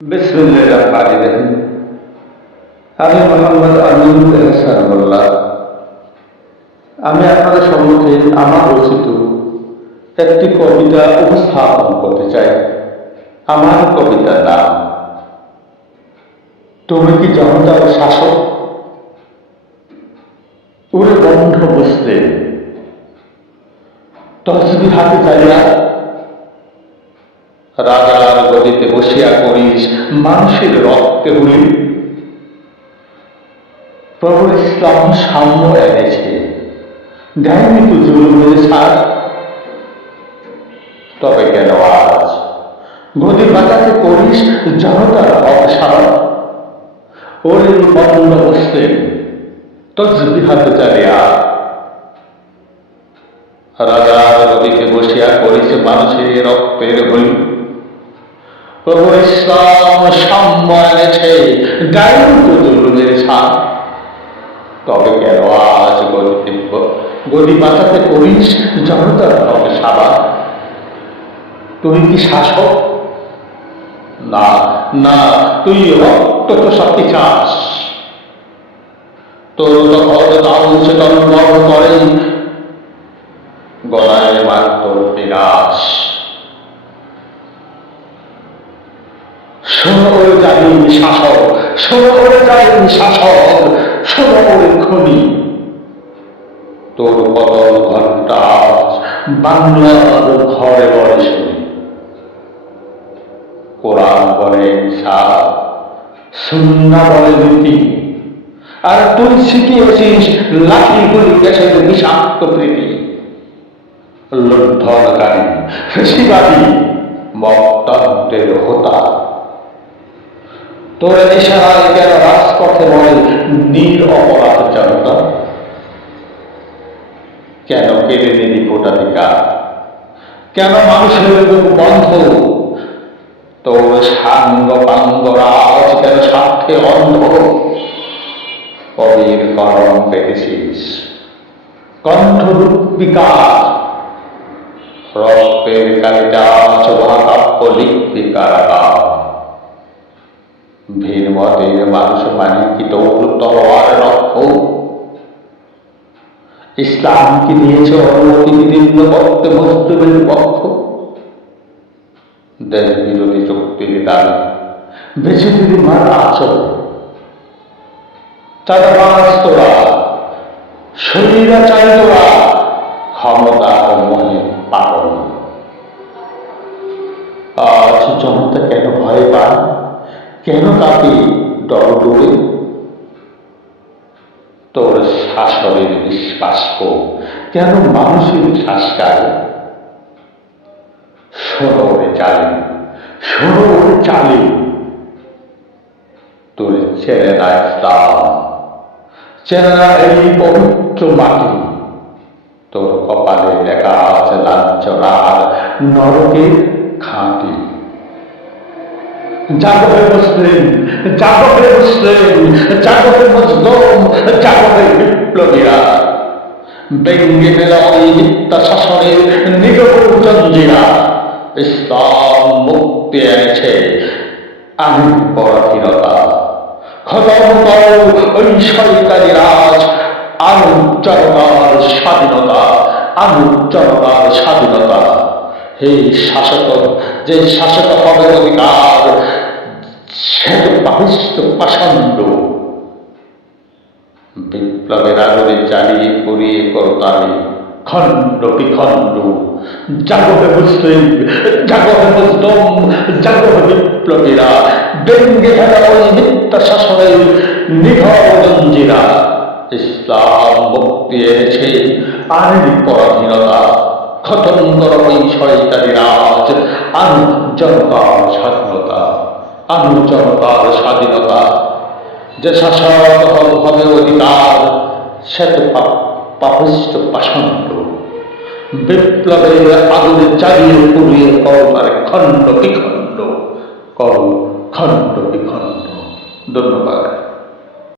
বিসমিল্লাহির রহমানির রহিম। আমি মোহাম্মদ আমিন এহসানুল্লাহ। আমি আপনাদের সম্মুখে আমার রচিত একটি কবিতা উপস্থাপন করতে চাই। আমার কবিতার নাম তুমি কি জনতার শাসক? ওরে বন্ধ মুসলিম, তসবিহ হাতে চালিয়া রাজার গদিতে বসিয়া করিস মানুষের রক্তে হুলি। প্রভু ইসলাম সাম্য এনেছে, দেয়নি তো জুলুমের ছাড়। তবে কেন আজ গদি বাঁচাতে করিস জনতার অপসারণ? ওরে বন্ধ মুসলিম, তসবিহ হাতে চালিয়া রাজার গদিতে বসিয়া করিস মানুষের রক্তের হুলি। প্রভু ইসলাম সাম্য এনেছে, দেয়নি তো জুলুমের ছাড়। তবে কেন আজ গদি বাঁচাতে করিস জনতার অপসারণ? তুই কি শাসক? না না, তুই রক্ত তো সত্যি চাস। তোর তখন করে গলায় মার তোর বিনাশ। শোনো ওরে জালিম শাসক, শোনো ওরে জালিম শাসক, শোনো ওরে খনি। তোর পতন ঘন্টা বাংলার ঘরে ঘরে শুনি। কোরআন বলে ইনসাফ, সুন্নাহ বলে নীতি, আর তুই শিখিয়েছিস লাঠি গুলি গ্যাসের বিষাক্ত প্রীতি। লুণ্ঠনকারী ফেসিবাদী মক্তান্তের হোতা, তোর ইশারায় কেন রাজপথে বলে নীর অপরাধ জনতা? কেন কেড়ে নিলি ভোটাধিকার? কেন মানুষের বুক বন্ধ? তোর সাঙ্গ পাঙ্গ রাজ কেন স্বার্থে অন্ধ? কবির কলম পেতেছিস, কণ্ঠরূপ বিকাশ, রক্তের কালিদাস মহাকাব্য লিখবি কারাগার। ভিন মতের মানুষ মানি কি তোর তলোয়ার রক্ষ? ইসলাম কি দিয়েছে অনুমতি বিভিন্ন করতে মুসলিমের পক্ষ? দেশ বিরোধী চুক্তির দাবি বেছে দিদি মার আচর। চাঁদাবাজ তোরা, স্বৈরাচারী তোরা, ক্ষমতার মোহে পাগল। আজ জনতা কেন ভয় পায়? কেন কাঁপে ডর ডরে? তোর শাসনের নিষ্বাষ্প কেন মানুষের শ্বাসকারে? শোনো ওরে চালি, শোনো ওরে চালি, তোর চেনে না ইসলাম, চেনে না এই পবিত্র মাটি। তোর কপালে লেখা আছে লাঞ্ছনার নরকের খাঁটি। জাগো হে মুসলিম, জাগো হে মুসলিম, জাগো হে মজলুম, জাগো হে বিপ্লবীরা। ব্যঙ্গে মেলা ওই মিথ্যা শাসনের নিগড় জঞ্জিরা। ইসলাম মুক্তি এনেছে আইন পরাধীনতা। খতম করো ওই সরকারি রাজ, আনু জনতার স্বাধীনতা, আনু জনতার স্বাধীনতা। হে শাসক, যে শাসক হবে অধিকার, সে পাপিষ্ঠ পাষণ্ড। বিপ্লবের আগুনে জ্বালিয়ে পুড়িয়ে করতালি খণ্ড বিখণ্ড। জাগো হে মুসলিম, জাগো হে মজলুম, জাগো হে বিপ্লবীরা। ব্যঙ্গে ফেলা ওই মিথ্যা শাসনের নিঘর জঞ্জিরা। ইসলাম মুক্তি এনেছে আইন পরাধীনতা। খতম করো ওই শয়তানি রাজ, আনু জনতার স্বাধীনতা, আনু জনতার স্বাধীনতা। যে শাসক হবে অধিকার, সে তো পাপিষ্ঠ পাষণ্ড। বিপ্লবের আগুনে জ্বালিয়ে পুড়িয়ে করো তার খণ্ড বিখণ্ড, করো খণ্ড বিখণ্ড। ধন্যবাদ।